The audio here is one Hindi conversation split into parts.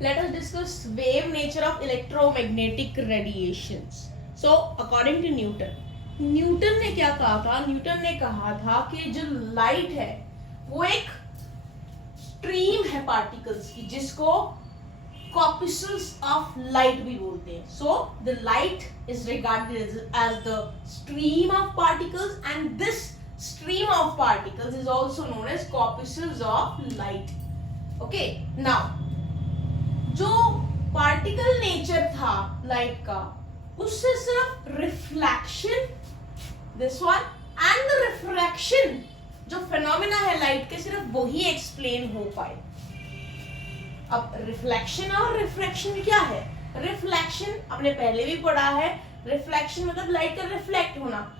Let us discuss wave nature of electromagnetic radiations. So, according to Newton, Newton ने क्या कहा था? न्यूटन ने कहा था कि जो लाइट है वो एक स्ट्रीम है पार्टिकल्स की, जिसको कॉर्पस्कल्स ऑफ लाइट भी बोलते हैं. So the light is regarded as the stream of particles and this stream of particles is also known as corpuscles of light. Okay, now जो पार्टिकल नेचर था लाइट का, उससे सिर्फ reflection, this one, and the refraction, जो फिनोमेना है लाइट के, सिर्फ वही एक्सप्लेन हो पाए. अब रिफ्लेक्शन और रिफ्रैक्शन क्या है? रिफ्लेक्शन आपने पहले भी पढ़ा है. रिफ्लेक्शन मतलब लाइट का रिफ्लेक्ट होना,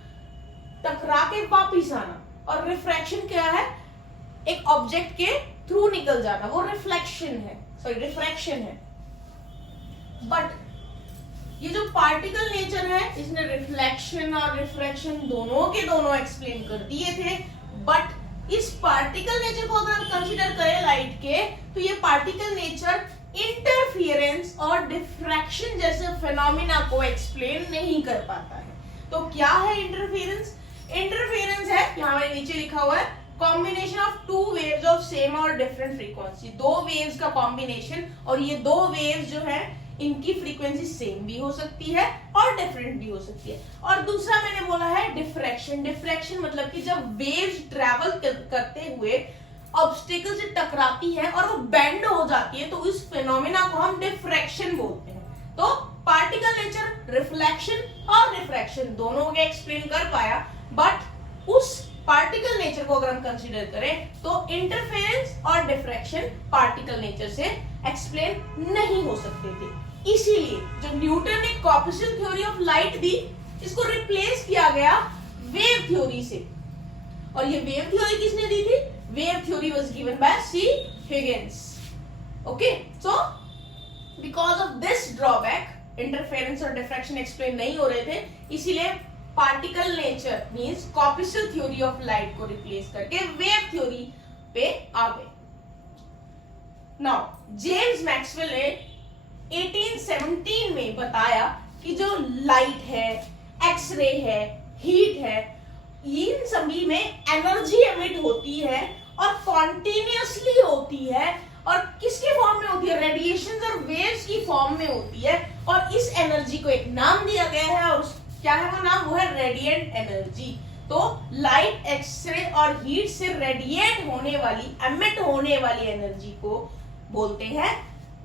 टकरा के वापिस आना. और रिफ्रैक्शन क्या है? एक ऑब्जेक्ट के थ्रू निकल जाना, वो रिफ्लेक्शन है, सॉरी रिफ्रैक्शन है. बट ये जो पार्टिकल नेचर है, इसने रिफ्लेक्शन और रिफ्रैक्शन दोनों के दोनों एक्सप्लेन कर दिए थे. बट इस पार्टिकल नेचर को अगर हम कंसीडर करें लाइट के, तो ये पार्टिकल नेचर इंटरफियरेंस और डिफ्रैक्शन जैसे फिनोमेना को एक्सप्लेन नहीं कर पाता है. तो क्या है इंटरफियरेंस? इंटरफेरेंस है, यहाँ मैंने नीचे लिखा हुआ है, combination of two waves of same और डिफरेंट फ्रीक्वेंसी. दो वेव्स का कॉम्बिनेशन, और ये दो वेव्स जो है इनकी फ्रीक्वेंसी सेम भी हो सकती है और डिफरेंट भी हो सकती है. और दूसरा मैंने बोला है डिफ्रैक्शन. डिफ्रैक्शन मतलब कि जब वेव्स ट्रैवल करते हुए ऑब्स्टिकल से टकराती है और वो बेंड हो जाती है, तो इस फिनोमेना को हम डिफ्रैक्शन बोलते हैं. तो पार्टिकल नेचर रिफ्लेक्शन और रिफ्रैक्शन दोनों के एक्सप्लेन कर पाया. बट उस पार्टिकल नेचर को अगर हम कंसीडर करें, तो इंटरफेरेंस और डिफ्रैक्शन पार्टिकल नेचर से एक्सप्लेन नहीं हो सकते थे. इसीलिए जो न्यूटन ने कॉर्पस्कल थ्योरी ऑफ लाइट दी, इसको रिप्लेस किया गया वेव थ्योरी से. और ये वेव थ्योरी किसने दी थी? Wave theory was given by C Huygens. Okay, so because of this drawback interference और डिफ्रैक्शन एक्सप्लेन नहीं हो रहे थे, इसीलिए particle nature means corpuscle theory of light को रिप्लेस करके वेव थ्योरी पे आ गए. नाउ जेम्स मैक्सवेल ने 1817 में बताया कि जो लाइट है, एक्सरे है, हीट है, इन सभी में एनर्जी एमिट होती है और कॉन्टिन्यूसली होती है. और किसके फॉर्म में होती है? रेडिएशंस और वेव्स की फॉर्म में होती है. और इस एनर्जी को एक नाम दिया गया है, और क्या है वो नाम? वो है रेडिएंट एनर्जी. तो लाइट, एक्सरे और हीट से रेडिएट होने वाली, एमिट होने वाली एनर्जी को बोलते हैं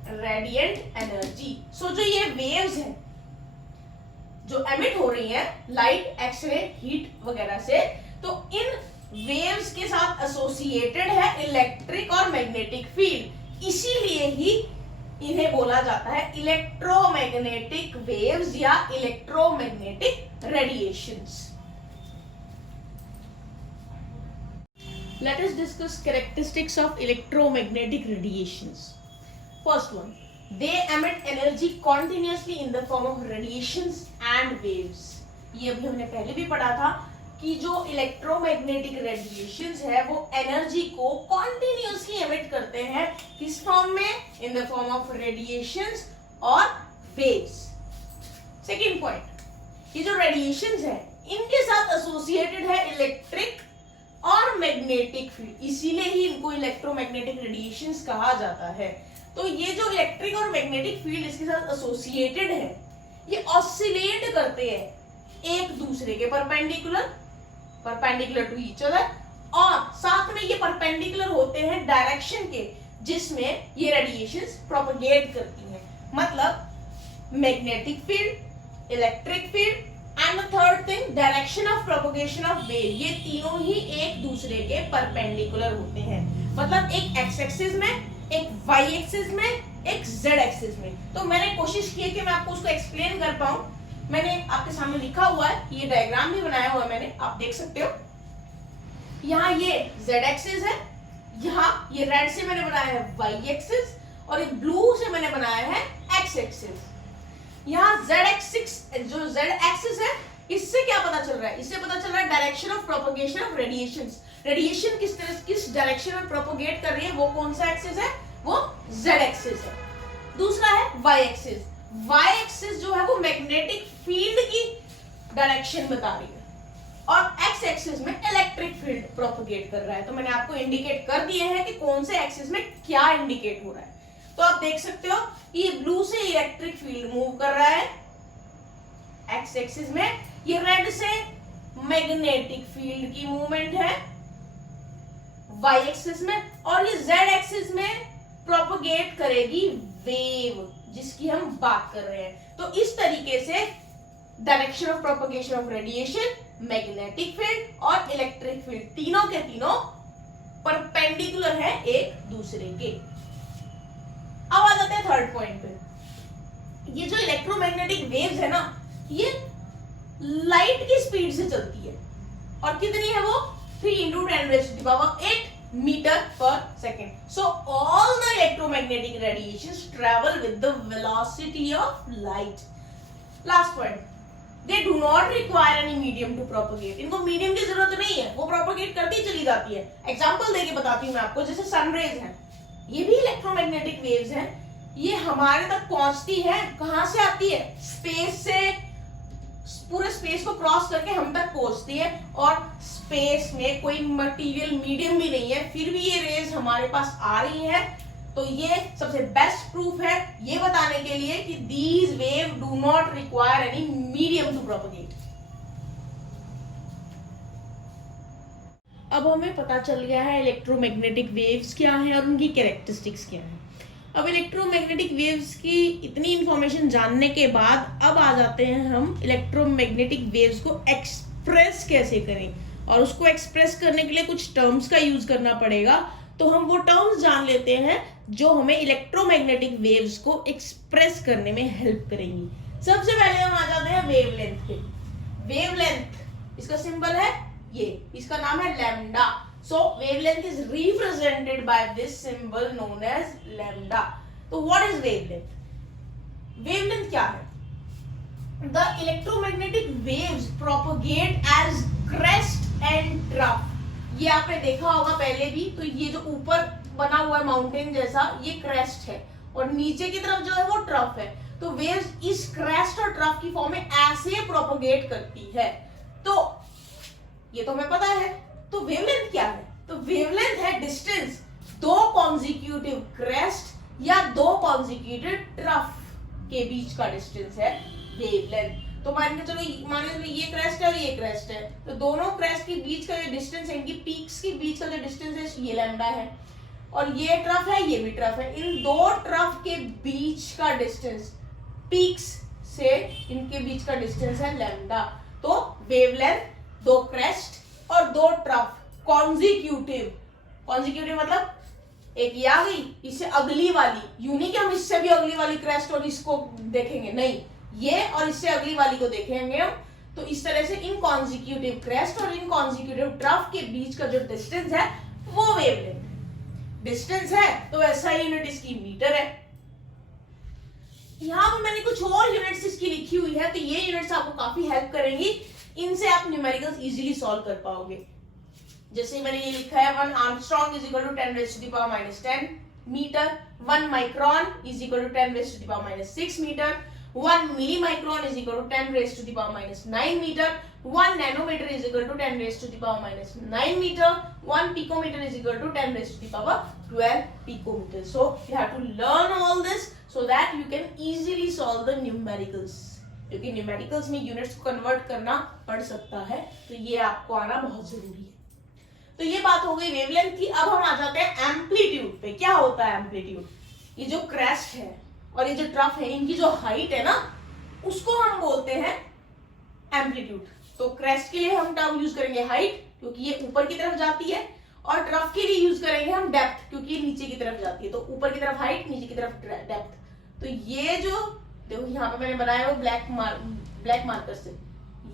रेडिएंट एनर्जी. सो जो ये वेव्स हैं जो एमिट हो रही हैं लाइट, एक्सरे, हीट वगैरह से, तो इन वेव्स के साथ एसोसिएटेड है इलेक्ट्रिक और मैग्नेटिक फील्ड. इसीलिए ही इन्हें बोला जाता है इलेक्ट्रोमैग्नेटिक वेव्स या electromagnetic radiations. Let us discuss characteristics of electromagnetic radiations. First one, they emit energy continuously in the form of radiations and waves. ये अभी हमने पहले भी पढ़ा था कि जो इलेक्ट्रोमैग्नेटिक रेडिएशंस है वो एनर्जी को कॉन्टिन्यूसली एमिट करते हैं. किस फॉर्म में? In the form of radiations और वेव्स. सेकेंड पॉइंट, ये जो रेडिएशंस है इनके साथ एसोसिएटेड है इलेक्ट्रिक और मैग्नेटिक फील्ड, इसीलिए ही इनको इलेक्ट्रोमैग्नेटिक रेडिएशंस कहा जाता है. तो ये जो इलेक्ट्रिक और मैग्नेटिक फील्ड इसके साथ एसोसिएटेड है, ये ऑसिलेट करते हैं एक दूसरे के परपेंडिकुलर टू ईच अदर, और साथ में ये परपेंडिकुलर होते हैं डायरेक्शन के जिसमें ये रेडिएशंस प्रोपगेट करती हैं. मतलब magnetic field, electric field and third thing direction of propagation of wave, ये तीनों ही एक दूसरे के परपेंडिकुलर होते हैं. मतलब एक एक्स एक्सिस में, एक वाई एक्सिस में, एक जेड एक्सिस में. तो मैंने कोशिश की है कि मैं आपको उसको एक्सप्लेन कर पाऊं. मैंने आपके सामने लिखा हुआ है, ये डायग्राम भी बनाया हुआ है मैंने, आप देख सकते हो. यहाँ ये जेड एक्सिस है, यहाँ ये रेड से मैंने बनाया है वाई एक्सिस, और ये ब्लू से मैंने बनाया है एक्स एक्सिस. यहाँ जेड एक्सिस, जो जेड एक्सिस है, इससे क्या पता चल रहा है? इससे पता चल रहा है direction of propagation of radiations. Radiation किस डायरेक्शन में प्रोपगेट कर रही है, वो कौन सा एक्सिस है? वो जेड एक्सिस है. दूसरा है वाई एक्सिस। वाई एक्सिस जो है वो मैग्नेटिक फील्ड की डायरेक्शन बता रही है और एक्स एक्सिस में इलेक्ट्रिक फील्ड प्रोपगेट कर रहा है। तो मैंने आपको इंडिकेट कर दिए हैं कि कौन से एक्सिस में क्या इंडिकेट हो रहा है। तो आप देख सकते हो ये ब्लू से इलेक्ट्रिक फील्ड मूव कर रहा है एक्स एक्सिस में, ये रेड से मैग्नेटिक फील्ड की मूवमेंट है वाई एक्सिस में, और ये जेड एक्सिस में प्रोपगेट करेगी वेव जिसकी हम बात कर रहे हैं। तो इस तरीके से direction of propagation of radiation, magnetic field और इलेक्ट्रिक फील्ड तीनों के तीनों परपेंडिकुलर है एक दूसरे के। अब आ जाते हैं थर्ड पॉइंट पे। ये जो इलेक्ट्रोमैग्नेटिक वेव्स है ना, ये लाइट की स्पीड से चलती है और कितनी है वो 3 × 10⁸ मीटर पर second. So all the electromagnetic radiations travel with the velocity of light. Last point, they do not require any medium to propagate. इनको मीडियम की जरूरत नहीं है, वो प्रोपगेट करती चली जाती है। एग्जांपल देके बताती हूँ मैं आपको, जैसे सनरेज है, ये भी इलेक्ट्रोमैग्नेटिक वेव्स हैं, ये हमारे तक पहुंचती है, कहां से आती है, स्पेस से, पूरे स्पेस को क्रॉस करके हम तक पहुंचती है, और स्पेस में कोई मटेरियल मीडियम भी नहीं है, फिर भी ये रेज हमारे पास आ रही है। तो ये सबसे बेस्ट प्रूफ है ये बताने के लिए कि these wave do not require any medium to propagate. अब हमें पता चल गया है इलेक्ट्रोमैग्नेटिक वेव्स क्या है और उनकी कैरेक्टरिस्टिक्स क्या है। अब इलेक्ट्रोमैग्नेटिक वेव्स की इतनी इंफॉर्मेशन जानने के बाद अब आ जाते हैं हम इलेक्ट्रोमैग्नेटिक वेव्स को एक्सप्रेस कैसे करें, और उसको एक्सप्रेस करने के लिए कुछ टर्म्स का यूज करना पड़ेगा। तो हम वो टर्म्स जान लेते हैं जो हमें इलेक्ट्रोमैग्नेटिक वेव्स को एक्सप्रेस करने में हेल्प करेंगी। सबसे पहले हम आ जाते हैं वेवलेंथ पे। वेवलेंथ, इसका सिंबल है ये, इसका नाम है lambda. So wavelength is represented by this symbol known as lambda. So what is wavelength? Wavelength क्या है? The electromagnetic waves propagate as crest and trough. ये आपने देखा होगा पहले भी। तो ये जो ऊपर बना हुआ है माउंटेन जैसा, ये क्रेस्ट है और नीचे की तरफ जो है वो ट्रफ है। तो वेव्स इस क्रेस्ट और ट्रफ की फॉर्म में ऐसे प्रोपगेट करती है। तो ये तो हमें पता है। तो वेवलेंथ क्या है? तो वेवलेंथ है डिस्टेंस दो कॉन्जिक्यूटिव क्रेस्ट या दो कॉन्जिक्यूटिव ट्रफ के बीच का डिस्टेंस है वेवलेंथ। तो मान के चलो ये क्रेस्ट है और ये क्रेस्ट है, तो दोनों क्रेस्ट के बीच का जो डिस्टेंस है, इनकी पीक्स के बीच का जो डिस्टेंस है ये लैम्डा है, और ये ट्रफ है ये भी ट्रफ है। इन दो ट्रफ के बीच का डिस्टेंस, पीक्स से इनके बीच का डिस्टेंस है लैम्डा। तो वेवलेंथ दो क्रेस्ट और दो ट्रफ कॉन्जिक्यूटिव, कॉन्जिक्यूटिव मतलब एक ये आ गई, इससे अगली वाली, यूं नहीं कि हम इससे भी अगली वाली क्रेस्ट और इसको देखेंगे, नहीं, ये और इससे अगली वाली को देखेंगे हम। तो इस तरह से इन कॉन्जिक्यूटिव क्रेस्ट और इन कॉन्जिक्यूटिव ट्रफ के बीच का जो डिस्टेंस है वो वेवलेंथ डिस्टेंस है। तो ऐसा यूनिट इसकी मीटर है। यहां पर मैंने कुछ और यूनिट्स इसकी लिखी हुई है, तो ये यूनिट्स आपको काफी हेल्प करेंगी, इनसे आप न्यूमेरिकल्स इजीली सॉल्व कर पाओगे। जैसे मैंने ये लिखा है 1 angstrom is equal to 10⁻⁻10 metre, 1 micron is equal to 10⁻⁻6 metre, 1 millimicron is equal to 10⁻⁹ metre, 1 nanometre is equal to 10⁻⁹ metre, 1 picometre is equal to 10⁻12 picometre. So you have to learn all this so that you can easily solve the numericals, क्योंकि न्यूमेरिकल्स में यूनिट्स को कन्वर्ट करना पड़ सकता है, तो ये आपको आना बहुत जरूरी है। तो ये बात हो गई वेवलेंथ की। अब हम आ जाते हैं एम्पलीट्यूड पे। क्या होता है एम्पलीट्यूड? ये जो क्रेस्ट है और ये जो ट्रफ है, इनकी जो हाइट है ना, उसको हम बोलते हैं एम्पलीट्यूड। तो क्रेस्ट के लिए हम टर्म यूज करेंगे हाइट, क्योंकि ये ऊपर की तरफ जाती है, और ट्रफ के लिए यूज करेंगे हम डेप्थ, क्योंकि ये नीचे की तरफ जाती है। तो ऊपर की तरफ हाइट, नीचे की तरफ डेप्थ। तो ये जो देखो यहाँ पे मैंने बनाया वो ब्लैक मार्कर से,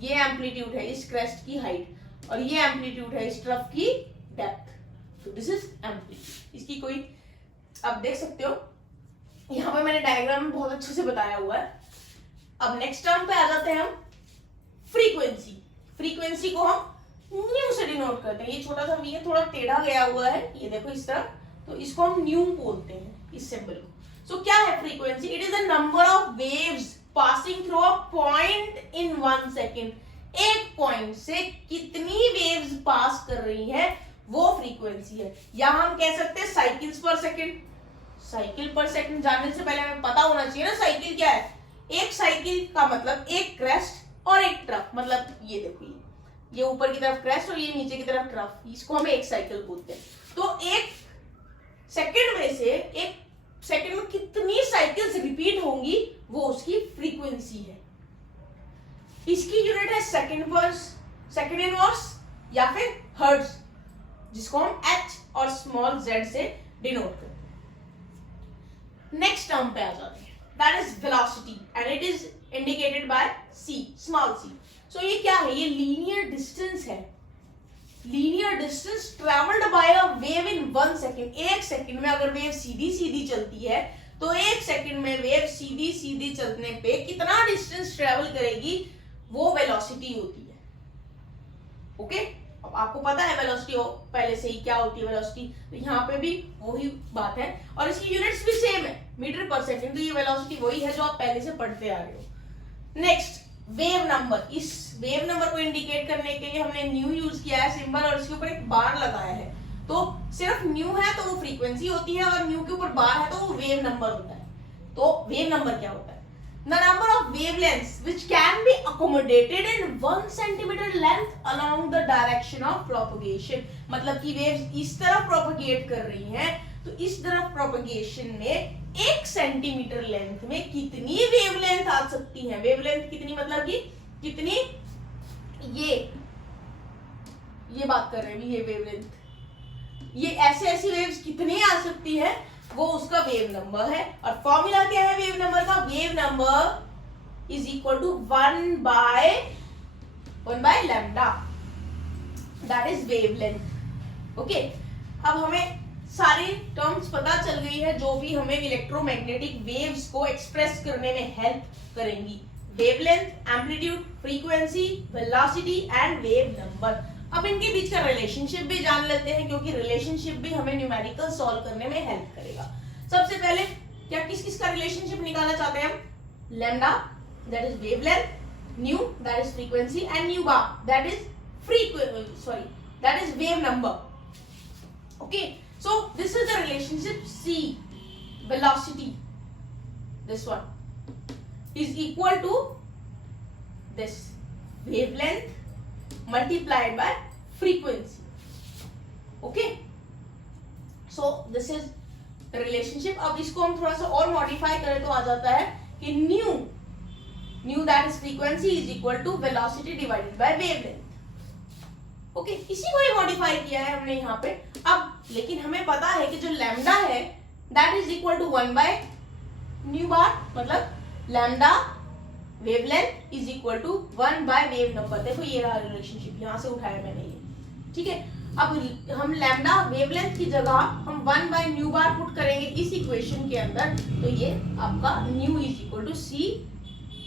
ये एम्पलीट्यूड है इस क्रेस्ट की हाइट, और ये एम्पलीट्यूड है इस ट्रफ की डेप्थ। तो दिस इज एम्पलीट्यूड। इसकी कोई आप देख सकते हो, यहाँ पे मैंने डायग्राम में बहुत अच्छे से बताया हुआ है। अब नेक्स्ट टर्म पे आ जाते हैं हम, फ्रीक्वेंसी। फ्रीक्वेंसी को हम न्यू से डिनोट करते हैं। ये छोटा सा वी है, थोड़ा टेढ़ा गया हुआ है, ये देखो इस तरह, तो इसको हम न्यू बोलते हैं इस सिंबल को। सो क्या है frequency? It is the number of waves passing through a point in 1 second. एक पॉइंट से कितनी वेव्स पास कर रही है वो फ्रीक्वेंसी है। या हम कह सकते हैं साइकिल्स पर सेकेंड। साइकिल पर सेकेंड जानने से पहले हमें पता होना चाहिए ना साइकिल क्या है। एक साइकिल का मतलब एक क्रेस्ट और एक ट्रफ, मतलब ये देखो ये ऊपर की तरफ क्रेस्ट और ये नीचे की तरफ ट्रफ, इसको हम एक साइकिल बोलते हैं। तो एक सेकेंड में से एक सेकेंड में कितनी साइकिल्स रिपीट होंगी वो उसकी फ्रीक्वेंसी है। इसकी यूनिट है सेकेंड वर्स, सेकेंड इनवर्स या फिर हर्ट्ज, जिसको हम एच और स्मॉल जेड से डिनोट करते हैं। नेक्स्ट टर्म पे आ जाते हैं, that is velocity and it is indicated by C, small C. So ये क्या है? ये लीनियर डिस्टेंस है, linear distance travelled by a wave in 1 second. एक सेकेंड में अगर वेव सीधी सीधी चलती है तो एक सेकेंड में वेव सीधी सीधी चलने पे कितना डिस्टेंस ट्रेवल करेगी वो वेलोसिटी होती है। ओके, अब आपको पता है वेलोसिटी पहले से ही क्या होती है वेलोसिटी, तो यहाँ पे भी वही बात है और इसकी यूनिट्स भी सेम है, मीटर पर सेकेंड। तो ये वेलोसिटी वही है जो आप पहले से पढ़ते आ रहे हो। Next wave number. इस वेव नंबर को इंडिकेट करने के लिए हमने न्यू यूज किया है सिंबल और इसके ऊपर एक बार लगाया है। तो सिर्फ न्यू है तो वो फ्रीक्वेंसी होती है और न्यू के ऊपर बार है तो वो वेव नंबर होता है। तो वेव नंबर क्या होता है? The number of wavelengths which can be accommodated in 1 centimeter length along the direction of propagation। मतलब कि वेव्स इस तरफ प्रोपगेट कर रही हैं तो इस तरफ प्रोपगेशन में 1 सेंटीमीटर लेंथ में कितनी वेवलेंथ आ सकती है। वेवलेंथ कितनी मतलब कि कितनी, ये बात कर रहे हैं, ये वेवलेंथ, ये ऐसी वेव्स कितनी आ सकती है वो उसका वेव नंबर है। और फॉर्मूला क्या है वेव नंबर का? Wave number is equal to 1 by lambda, that is wavelength. Okay, अब हमें सारी टर्म्स पता चल गई है जो भी हमें इलेक्ट्रोमैग्नेटिक वेव्स को एक्सप्रेस करने में हेल्प करेंगी। Wavelength, amplitude, frequency, velocity and wave number. अब इनके बीच का रिलेशनशिप भी जान लेते हैं क्योंकि रिलेशनशिप भी हमें न्यूमेरिकल सॉल्व करने में हेल्प करेगा। सबसे पहले क्या किस किस का रिलेशनशिप निकालना चाहते हैं हम? Lambda that is wavelength, new that is frequency and new bar that is wave number. Okay, so this is the relationship C, velocity, this one is equal to this wavelength multiplied by frequency. Okay, so this is the relationship. अब इसको हम थोड़ा सा और मॉडिफाई करें तो आ जाता है कि nu that is frequency is equal to velocity divided by wavelength. Okay, इसी को ही मॉडिफाई किया है हमने यहाँ पे। अब लेकिन हमें पता है कि जो लैम्डा है that is equal to 1 by nu bar, मतलब lambda wavelength is equal to 1 by wave number. देखो ये रहा रिलेशनशिप, यहां से उठाया मैंने ये। ठीक है, अब हम लैम्डा वेवलेंथ की जगह हम 1 बाय न्यू बार पुट करेंगे इस इक्वेशन के अंदर, तो ये आपका nu is equal to C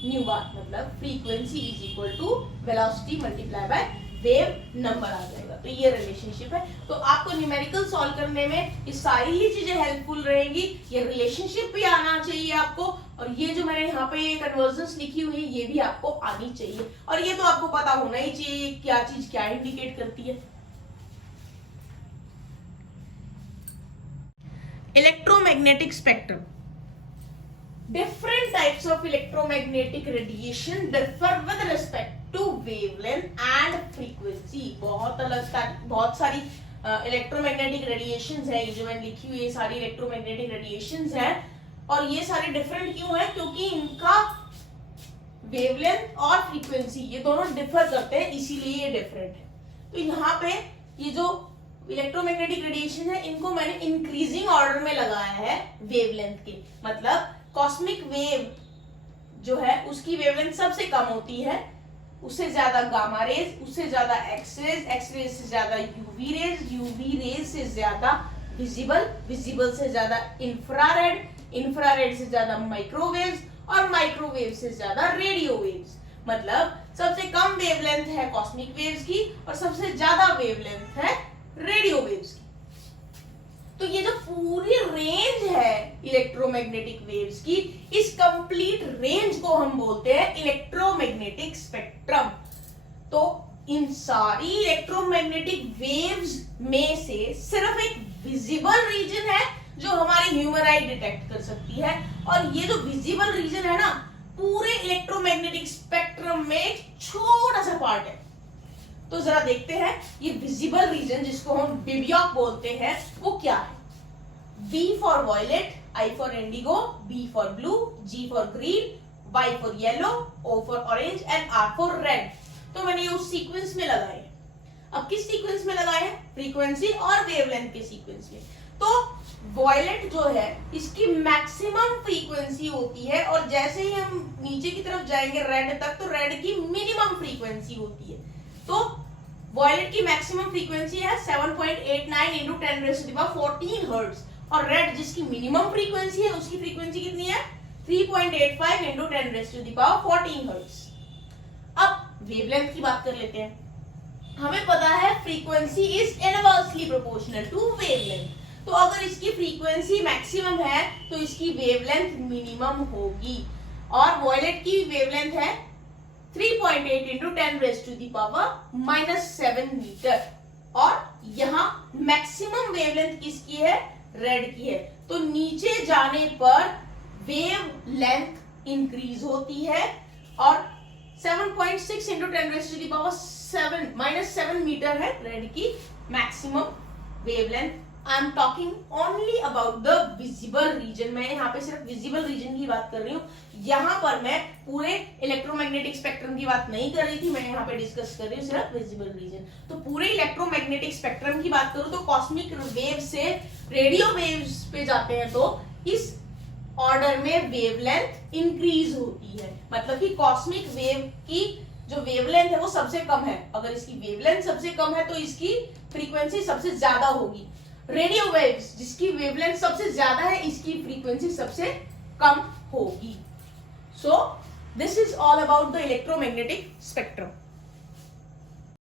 nu bar, मतलब frequency is equal to velocity multiply by wave number आ जाएगा। तो ये रिलेशनशिप है। तो आपको न्यूमेरिकल सॉल्व करने में ये सारी ही चीजें हेल्पफुल रहेंगी। ये रिलेशनशिप भी आना चाहिए आपको और ये जो मैंने यहाँ पे कन्वर्जन्स लिखी हुई है ये भी आपको आनी चाहिए और ये तो आपको पता होना ही चाहिए क्या चीज क्या इंडिकेट करती है। Electromagnetic spectrum. Different types of electromagnetic radiation differ with respect to wavelength and frequency। बहुत सारी इलेक्ट्रोमैग्नेटिक रेडिएशंस है, ये जो मैंने लिखी हुई है सारी इलेक्ट्रोमैग्नेटिक रेडिएशंस है और ये सारे डिफरेंट क्यों है? क्योंकि इनका वेवलेंथ और फ्रीक्वेंसी ये दोनों डिफर करते हैं, इसीलिए ये डिफरेंट है। तो यहाँ पे ये जो इलेक्ट्रोमैग्नेटिक रेडिएशन है इनको मैंने इंक्रीजिंग ऑर्डर में लगाया है वेवलेंथ के, मतलब कॉस्मिक वेव जो है उसकी वेवलेंथ सबसे कम होती है, उससे ज्यादा गामा रेज, उससे ज्यादा एक्स रेज से ज्यादा यूवी रेज से ज्यादा विजिबल से ज्यादा इंफ्रारेड से ज्यादा माइक्रोवेव्स और माइक्रोवेव से ज्यादा रेडियो वेव्स। मतलब सबसे कम वेवलेंथ है कॉस्मिक वेव्स की और सबसे ज्यादा वेवलेंथ है रेडियो वेव्स की। तो ये जो पूरी रेंज है इलेक्ट्रोमैग्नेटिक वेव्स की। इस कंप्लीट रेंज को हम बोलते हैं इलेक्ट्रोमैग्नेटिक स्पेक्ट्रम। तो इन सारी इलेक्ट्रोमैग्नेटिक वेव्स में से सिर्फ एक विजिबल रीजन है जो हमारी ह्यूमन आई डिटेक्ट कर सकती है, और ये जो विजिबल रीजन है ना, पूरे इलेक्ट्रोमैग्नेटिक स्पेक्ट्रम में एक छोटा सा पार्ट है। तो जरा देखते हैं ये विजिबल रीजन जिसको हम बिबियोक बोलते हैं वो क्या है। V for violet, I for indigo, B for blue, G for green, Y for yellow, O for orange and R for red. तो मैंने ये उस सीक्वेंस में लगाए। अब किस सीक्वेंस में लगाए हैं? फ्रीक्वेंसी और वेवलेंथ के सीक्वेंस में। तो वॉयलेट जो है इसकी मैक्सिमम फ्रीक्वेंसी होती है, और जैसे ही हम नीचे की तरफ जाएंगे रेड तक, तो रेड की मिनिमम फ्रीक्वेंसी होती है। तो वॉयलेट की मैक्सिमम फ्रीक्वेंसी है 7.89 इंटू 10⁻14 हर्ट्ज, और रेड जिसकी मिनिमम फ्रीक्वेंसी है उसकी फ्रीक्वेंसी कितनी है? 3.85 इंटू 10⁻14 हर्ट्ज। अब वेवलेंथ की बात कर लेते हैं। हमें पता है frequency is inversely proportional to wavelength. तो अगर इसकी फ्रीक्वेंसी मैक्सिमम है तो इसकी वेवलेंथ मिनिमम होगी, और वॉयलेट की वेवलेंथ है 3.8 इंटू 10⁻⁻7 मीटर, और यहाँ मैक्सिमम वेवलेंथ किसकी है? रेड की है। तो नीचे जाने पर वेवलेंथ इंक्रीज होती है, और 7.6 इंटू 10⁻7 मीटर है रेड की maximum wavelength. I am talking only about the visible region. मैं यहाँ पे सिर्फ विजिबल रीजन की बात कर रही हूँ, यहाँ पर मैं पूरे इलेक्ट्रोमैग्नेटिक स्पेक्ट्रम की बात नहीं कर रही थी, मैं यहाँ पे डिस्कस कर रही हूँ सिर्फ विजिबल रीजन। तो पूरे इलेक्ट्रोमैग्नेटिक स्पेक्ट्रम की बात करूँ तो कॉस्मिक वेव से रेडियो वेव्स पे जाते हैं, तो इस ऑर्डर में वेवलेंथ इंक्रीज होती है। मतलब कि कॉस्मिक वेव की जो वेवलेंथ है वो सबसे कम है। अगर इसकी वेवलेंथ सबसे कम है तो इसकी फ्रीक्वेंसी सबसे ज्यादा होगी। रेडियो वेव्स जिसकी वेवलेंथ सबसे ज्यादा है इसकी फ्रीक्वेंसी सबसे कम होगी। So this is all about the electromagnetic spectrum.